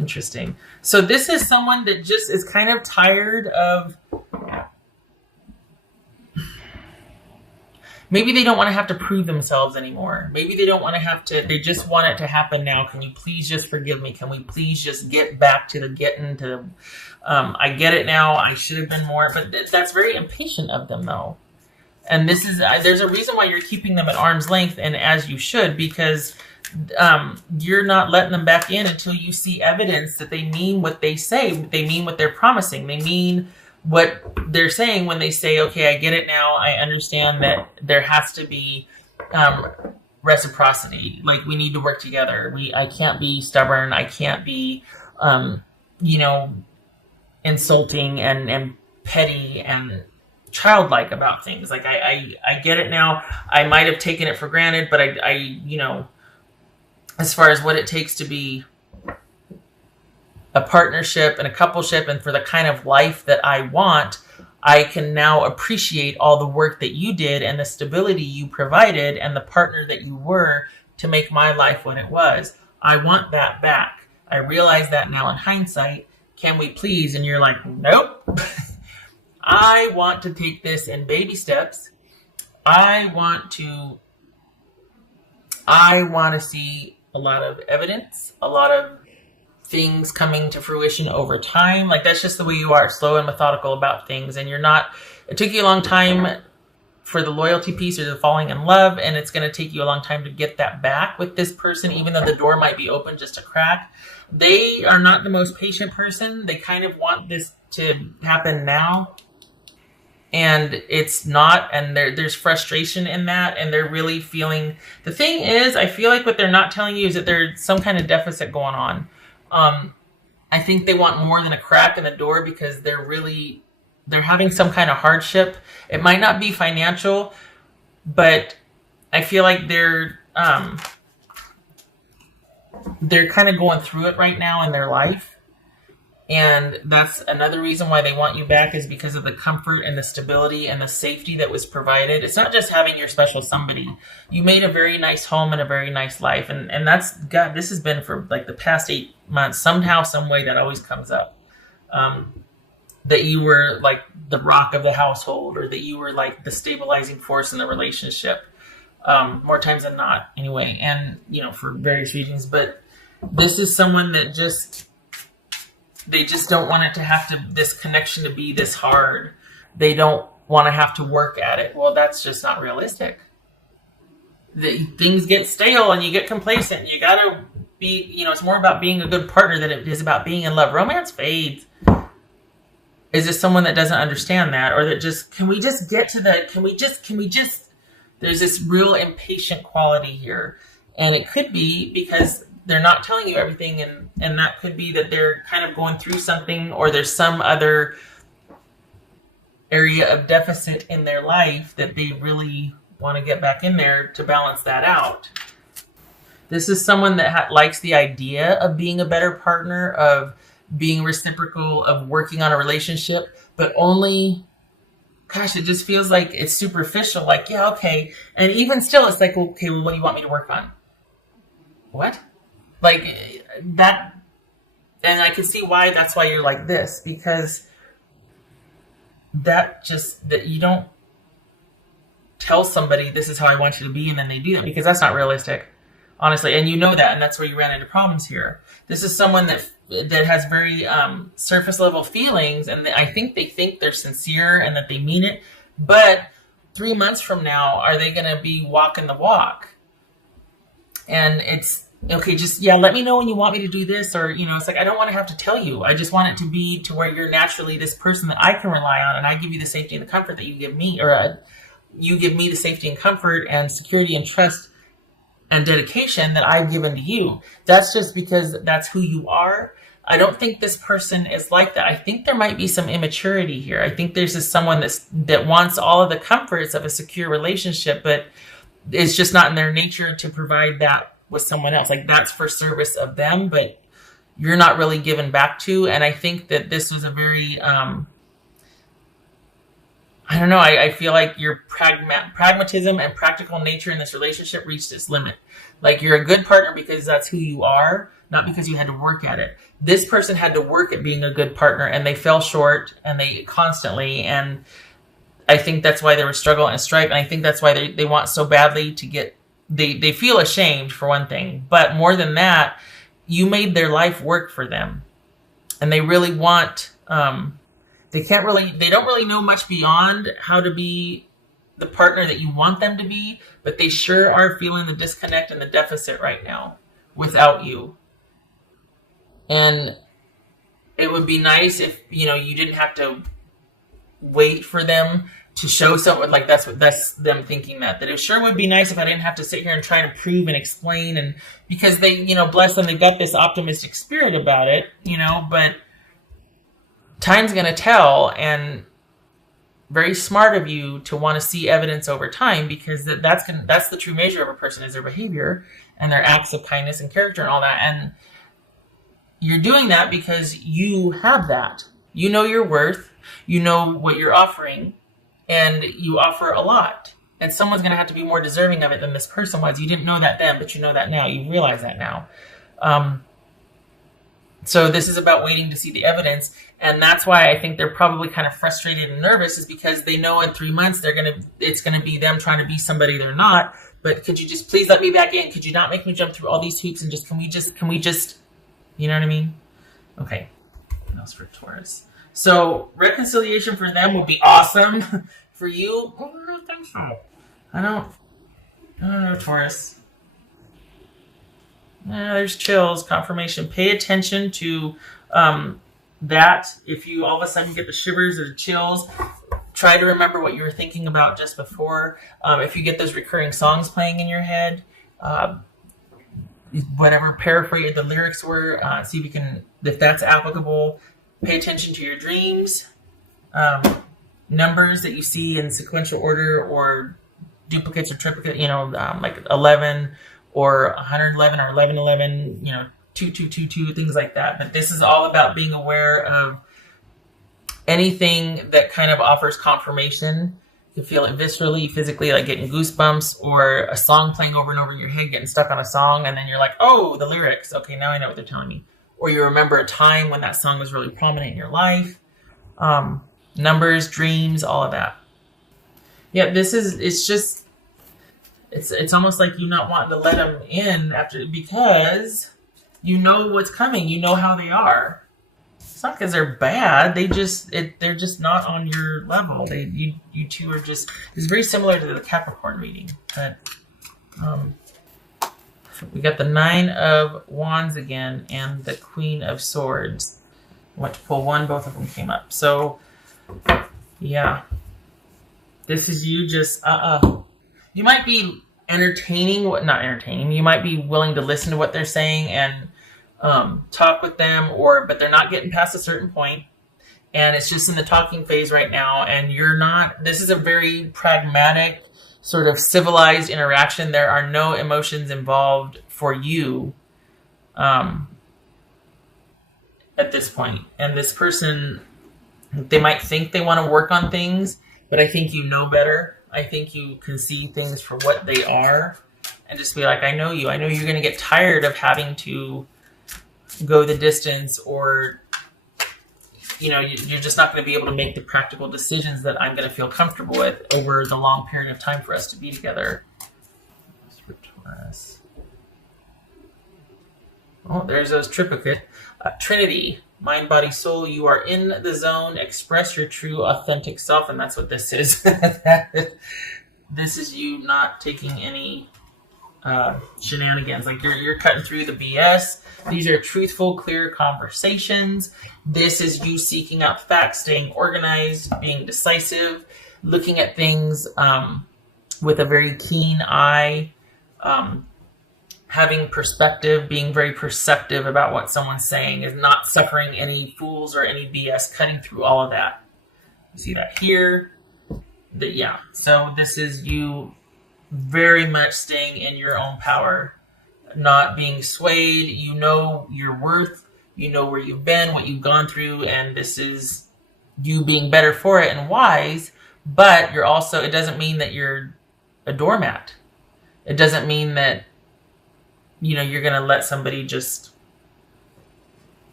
Interesting. So this is someone that just is kind of tired of, maybe they don't want to have to prove themselves anymore. Maybe they don't want to have to, they just want it to happen now. Can you please just forgive me? Can we please just get back to the getting to, I get it now. I should have been more, but that's very impatient of them though. And this is, there's a reason why you're keeping them at arm's length, and as you should, because you're not letting them back in until you see evidence that they mean what they say. They mean what they're promising. They mean what they're saying when they say, okay, I get it now. I understand that there has to be reciprocity. Like, we need to work together. I can't be stubborn. I can't be, insulting and petty and childlike about things. Like, I get it now. I might have taken it for granted, but I as far as what it takes to be a partnership and a coupleship and for the kind of life that I want, I can now appreciate all the work that you did and the stability you provided and the partner that you were to make my life what it was. I want that back. I realize that now in hindsight. Can we please? And you're like, nope. I want to take this in baby steps. I want to see a lot of evidence, a lot of things coming to fruition over time. Like, that's just the way you are, slow and methodical about things. And it took you a long time for the loyalty piece or the falling in love, and it's going to take you a long time to get that back with this person, even though the door might be open just a crack. They are not the most patient person. They kind of want this to happen now. And it's not, and there's frustration in that, and they're really feeling, the thing is, I feel like what they're not telling you is that there's some kind of deficit going on. I think they want more than a crack in the door because they're having some kind of hardship. It might not be financial, but I feel like they're kind of going through it right now in their life. And that's another reason why they want you back, is because of the comfort and the stability and the safety that was provided. It's not just having your special somebody. You made a very nice home and a very nice life. And that's, God, this has been for like the past 8 months. Somehow, some way that always comes up. That you were like the rock of the household, or that you were like the stabilizing force in the relationship. More times than not, anyway. And, for various reasons. But this is someone that they just don't want it to have this connection to be this hard. They don't want to have to work at it. Well, that's just not realistic. Things get stale and you get complacent. You got to be, it's more about being a good partner than it is about being in love. Romance fades. Is this someone that doesn't understand that, or that just, can we just, there's this real impatient quality here. And it could be because they're not telling you everything, and that could be that they're kind of going through something, or there's some other area of deficit in their life that they really want to get back in there to balance that out. This is someone that likes the idea of being a better partner, of being reciprocal, of working on a relationship, but only, gosh, it just feels like it's superficial. Like, yeah, okay. And even still, it's like, okay, well, what do you want me to work on? What? Like that, and I can see why that's why you're like this, because that you don't tell somebody this is how I want you to be, and then they do that, because that's not realistic, honestly. And you know that, and that's where you ran into problems here. This is someone that has very surface level feelings, and I think they think they're sincere and that they mean it. But 3 months from now, are they going to be walking the walk? And it's, okay, just, let me know when you want me to do this, or, it's like, I don't want to have to tell you. I just want it to be to where you're naturally this person that I can rely on, and I give you the safety and the comfort that you give me, or you give me the safety and comfort and security and trust and dedication that I've given to you. That's just because that's who you are. I don't think this person is like that. I think there might be some immaturity here. I think there's someone that wants all of the comforts of a secure relationship, but it's just not in their nature to provide that with someone else. Like, that's for service of them, but you're not really given back to. And I think that this was a very, I don't know, I feel like your pragmatism and practical nature in this relationship reached its limit. Like, you're a good partner because that's who you are, not because you had to work at it. This person had to work at being a good partner, and they fell short, and they constantly, and I think that's why they were struggling and strife, and I think that's why they want so badly to get, they feel ashamed for one thing, but more than that, you made their life work for them, and they really want, they don't really know much beyond how to be the partner that you want them to be, but they sure are feeling the disconnect and the deficit right now without you. And it would be nice if, you didn't have to wait for them to show something, like that's them thinking that it sure would be nice if I didn't have to sit here and try and prove and explain, and because they, bless them, they've got this optimistic spirit about it, but time's going to tell, and very smart of you to want to see evidence over time, because that's the true measure of a person, is their behavior and their acts of kindness and character and all that. And you're doing that because you have that. You know your worth, you know what you're offering, and you offer a lot. And someone's going to have to be more deserving of it than this person was. You didn't know that then, but you know that now. You realize that now. So this is about waiting to see the evidence. And that's why I think they're probably kind of frustrated and nervous, is because they know in 3 months it's going to be them trying to be somebody they're not. But could you just please let me back in? Could you not make me jump through all these hoops, and can we just, you know what I mean? Okay. What else for Taurus? So reconciliation for them would be awesome. For you, I don't think so. I don't know, Taurus. There's chills, confirmation. Pay attention to that. If you all of a sudden get the shivers or the chills, try to remember what you were thinking about just before. If you get those recurring songs playing in your head, whatever paraphrase the lyrics were, see if that's applicable. Pay attention to your dreams, numbers that you see in sequential order or duplicates or triplicates, like 11 or 111 or 1111, 2222, things like that. But this is all about being aware of anything that kind of offers confirmation. You feel it viscerally, physically, like getting goosebumps, or a song playing over and over in your head, getting stuck on a song, and then you're like, oh, the lyrics. Okay, now I know what they're telling me. Or you remember a time when that song was really prominent in your life. Numbers, dreams, all of that. Yeah, it's almost like you not wanting to let them in because you know what's coming. You know how they are. It's not because they're bad. They're just not on your level. You two are just. It's very similar to the Capricorn reading. But we got the 9 of Wands again and the Queen of Swords. I went to pull one. Both of them came up. So yeah, this is you just You might be not entertaining. You might be willing to listen to what they're saying and talk with them, but they're not getting past a certain point, and it's just in the talking phase right now. And you're not. This is a very pragmatic, sort of civilized interaction. There are no emotions involved for you at this point. And this person, they might think they want to work on things, but I think you know better. I think you can see things for what they are and just be like, I know you. I know you're going to get tired of having to go the distance, or, you're just not going to be able to make the practical decisions that I'm going to feel comfortable with over the long period of time for us to be together. For Taurus. Oh, there's those triplicate. Trinity. Mind, body, soul, you are in the zone. Express your true, authentic self, and that's what this is. This is you not taking any shenanigans. Like you're cutting through the BS. These are truthful, clear conversations. This is you seeking out facts, staying organized, being decisive, looking at things with a very keen eye. Having perspective, being very perceptive about what someone's saying, is not suffering any fools or any BS, cutting through all of that. You see that here? So this is you very much staying in your own power, not being swayed. You know your worth, you know where you've been, what you've gone through, and this is you being better for it and wise, but you're also, it doesn't mean that you're a doormat. It doesn't mean that you're going to let somebody just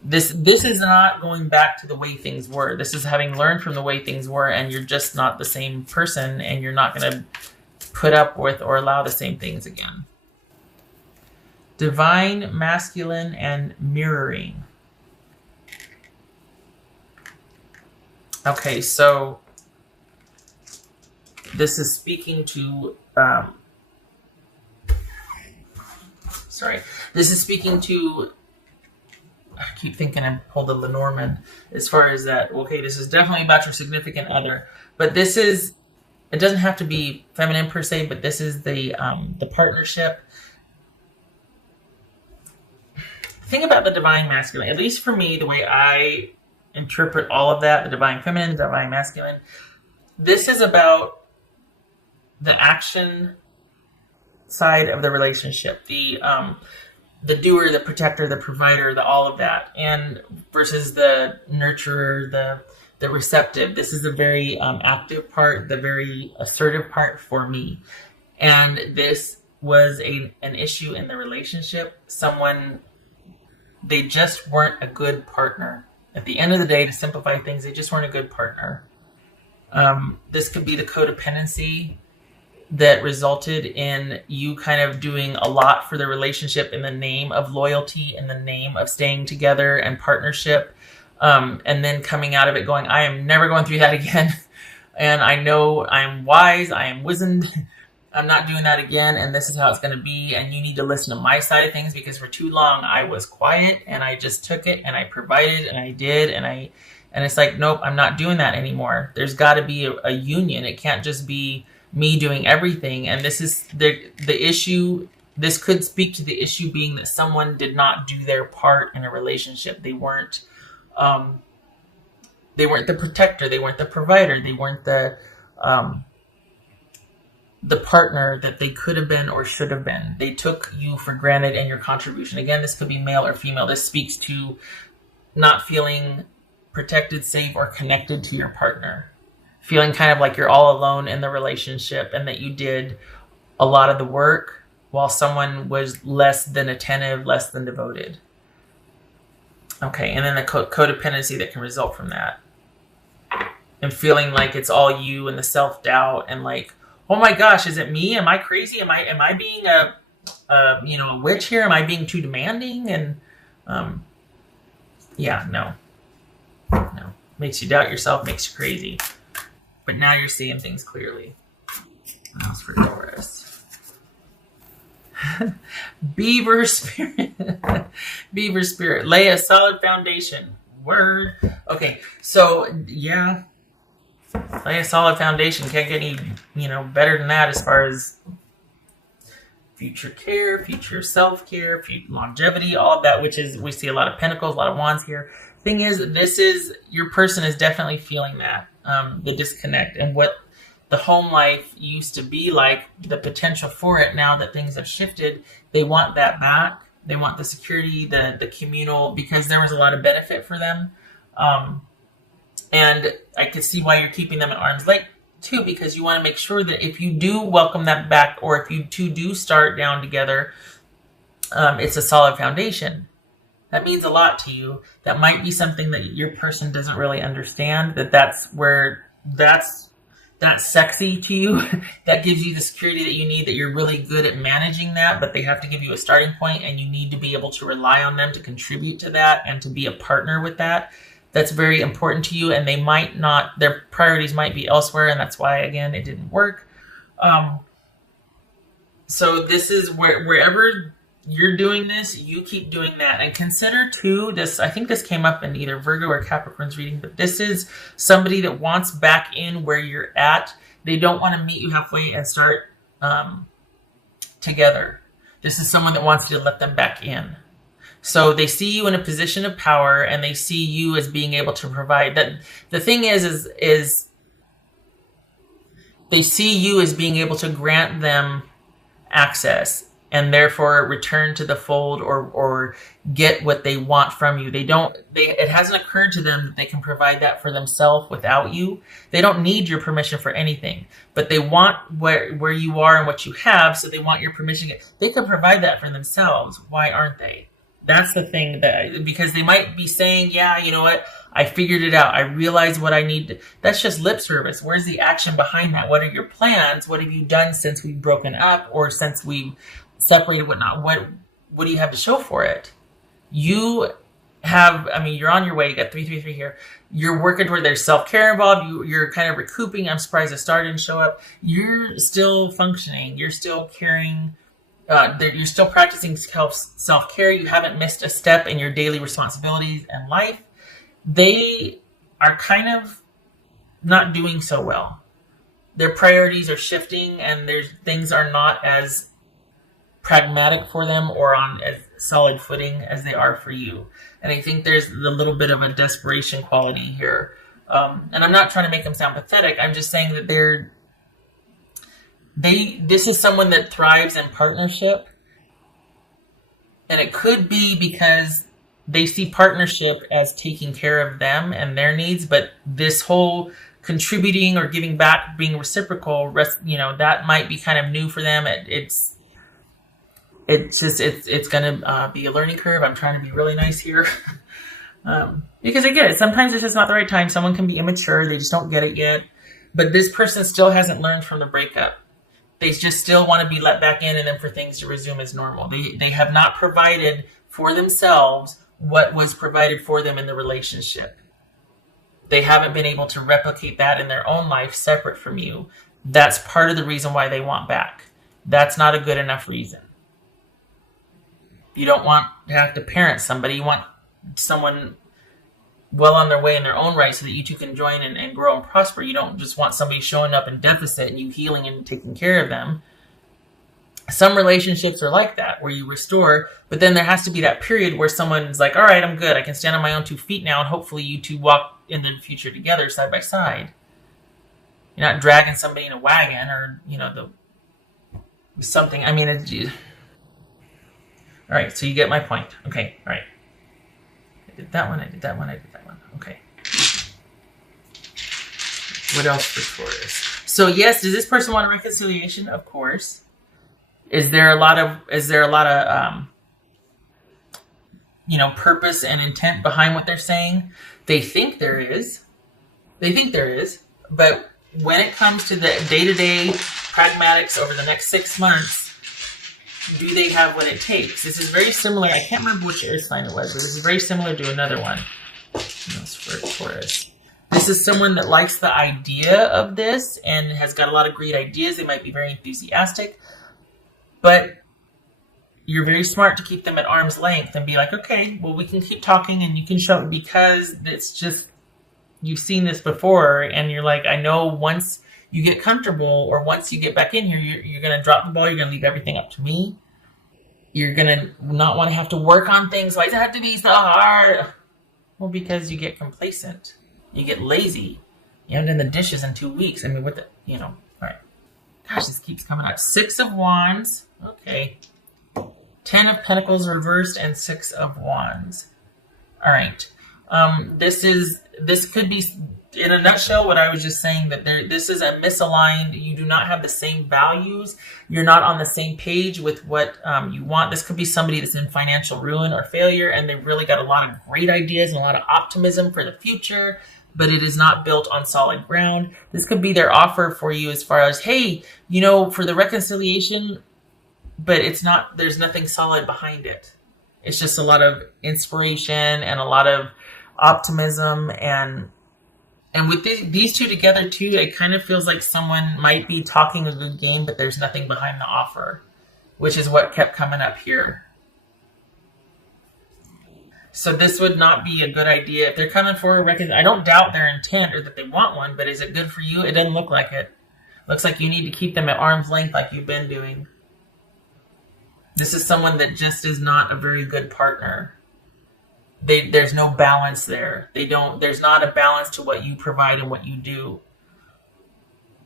This is not going back to the way things were. This is having learned from the way things were, and you're just not the same person, and you're not going to put up with or allow the same things again. Divine, masculine, and mirroring. Okay, so this is speaking to, this is speaking to, I keep thinking I pulled a Lenormand as far as that. Okay, this is definitely about your significant other, but this is, it doesn't have to be feminine per se, but this is the partnership. Think about the divine masculine, at least for me, the way I interpret all of that, the divine feminine, the divine masculine. This is about the action side of the relationship, the doer, the protector, the provider, the all of that, and versus the nurturer, the receptive. This is the very active part, the very assertive part for me. And this was an issue in the relationship. Someone, they just weren't a good partner. At the end of the day, to simplify things, they just weren't a good partner. This could be the codependency that resulted in you kind of doing a lot for the relationship in the name of loyalty, in the name of staying together and partnership, and then coming out of it going, I am never going through that again. And I know I'm wise, I am wizened, I'm not doing that again, and this is how it's going to be, and you need to listen to my side of things, because for too long I was quiet and I just took it and I provided and I did and it's like, nope, I'm not doing that anymore. There's got to be a union. It can't just be me doing everything. And this is the issue. This could speak to the issue being that someone did not do their part in a relationship. They weren't the protector, they weren't the provider, they weren't the partner that they could have been or should have been. They took you for granted and your contribution. Again, this could be male or female. This speaks to not feeling protected, safe, or connected to your partner. Feeling kind of like you're all alone in the relationship and that you did a lot of the work while someone was less than attentive, less than devoted. Okay, and then the codependency that can result from that. And feeling like it's all you and the self-doubt and like, oh my gosh, is it me? Am I crazy? Am I being a witch here? Am I being too demanding? And no. Makes you doubt yourself, makes you crazy. But now you're seeing things clearly. What else for Taurus? Beaver spirit. Beaver spirit. Lay a solid foundation. Word. Okay, so yeah. Lay a solid foundation. Can't get any, better than that as far as future care, future self-care, future longevity, all of that, which is, we see a lot of pentacles, a lot of wands here. Thing is, your person is definitely feeling that, the disconnect and what the home life used to be like, the potential for it. Now that things have shifted, they want that back. They want the security, the communal, because there was a lot of benefit for them. And I could see why you're keeping them at arm's length too, because you want to make sure that if you do welcome them back, or if you two do start down together, it's a solid foundation. That means a lot to you. That might be something that your person doesn't really understand, that's sexy to you. That gives you the security that you need, that you're really good at managing that, but they have to give you a starting point, and you need to be able to rely on them to contribute to that and to be a partner with that. That's very important to you, and they might not, their priorities might be elsewhere, and that's why, again, it didn't work. So this is wherever you're doing this, you keep doing that. And consider too, this, I think this came up in either Virgo or Capricorn's reading, but this is somebody that wants back in where you're at. They don't want to meet you halfway and start together. This is someone that wants you to let them back in. So they see you in a position of power, and they see you as being able to provide. That the thing is they see you as being able to grant them access, and therefore return to the fold or get what they want from you. It hasn't occurred to them that they can provide that for themselves without you. They don't need your permission for anything, but they want where you are and what you have, so they want your permission. They can provide that for themselves. Why aren't they? That's the thing because they might be saying, yeah, you know what? I figured it out. I realized what I need. That's just lip service. Where's the action behind that? What are your plans? What have you done since we've broken up or since we've separated, whatnot? What do you have to show for it? You have, I mean, you're on your way. You got 333 here. You're working toward there's self-care involved. You're kind of recouping. I'm surprised the star didn't show up. You're still functioning. You're still caring. You're still practicing self-care. You haven't missed a step in your daily responsibilities and life. They are kind of not doing so well. Their priorities are shifting and things are not as pragmatic for them or on as solid footing as they are for you. And I think there's a little bit of a desperation quality here. And I'm not trying to make them sound pathetic. I'm just saying that this is someone that thrives in partnership. And it could be because they see partnership as taking care of them and their needs, but this whole contributing or giving back, being reciprocal, that might be kind of new for them. It's going to be a learning curve. I'm trying to be really nice here. Because I get it. Sometimes it's just not the right time. Someone can be immature. They just don't get it yet. But this person still hasn't learned from the breakup. They just still want to be let back in and then for things to resume as normal. They have not provided for themselves what was provided for them in the relationship. They haven't been able to replicate that in their own life separate from you. That's part of the reason why they want back. That's not a good enough reason. You don't want to have to parent somebody. You want someone well on their way in their own right so that you two can join and grow and prosper. You don't just want somebody showing up in deficit and you healing and taking care of them. Some relationships are like that, where you restore, but then there has to be that period where someone's like, all right, I'm good. I can stand on my own 2 feet now, and hopefully you two walk into the future together side by side. You're not dragging somebody in a wagon or, something. I mean, all right, so you get my point. Okay, all right. I did that one. Okay. What else for Taurus? So yes, does this person want a reconciliation? Of course. Is there a lot of purpose and intent behind what they're saying? They think there is. But when it comes to the day-to-day pragmatics over the next 6 months, do they have what it takes? This is very similar. I can't remember which air sign it was, but this is very similar to another one. That's for Taurus. This is someone that likes the idea of this and has got a lot of great ideas. They might be very enthusiastic. But you're very smart to keep them at arm's length and be like, okay, well, we can keep talking and you can show it because it's just, you've seen this before. And you're like, I know once you get comfortable or once you get back in here, you're going to drop the ball. You're going to leave everything up to me. You're going to not want to have to work on things. Why does it have to be so hard? Well, because you get complacent. You get lazy. You haven't done the dishes in 2 weeks. I mean, all right. Gosh, this keeps coming up. 6 of Wands. Okay. 10 of Pentacles reversed and 6 of Wands. All right. This could be, in a nutshell, what I was just saying, that this is a misaligned. You do not have the same values. You're not on the same page with what you want. This could be somebody that's in financial ruin or failure, and they've really got a lot of great ideas and a lot of optimism for the future, but it is not built on solid ground. This could be their offer for you as far as, hey, for the reconciliation, but there's nothing solid behind it. It's just a lot of inspiration and a lot of optimism. And with these two together too, it kind of feels like someone might be talking a good game, but there's nothing behind the offer, which is what kept coming up here. So this would not be a good idea. If they're coming for a reconciliation, I don't doubt their intent or that they want one, but is it good for you? It doesn't look like it. Looks like you need to keep them at arm's length like you've been doing. This is someone that just is not a very good partner. There's no balance there. There's not a balance to what you provide and what you do.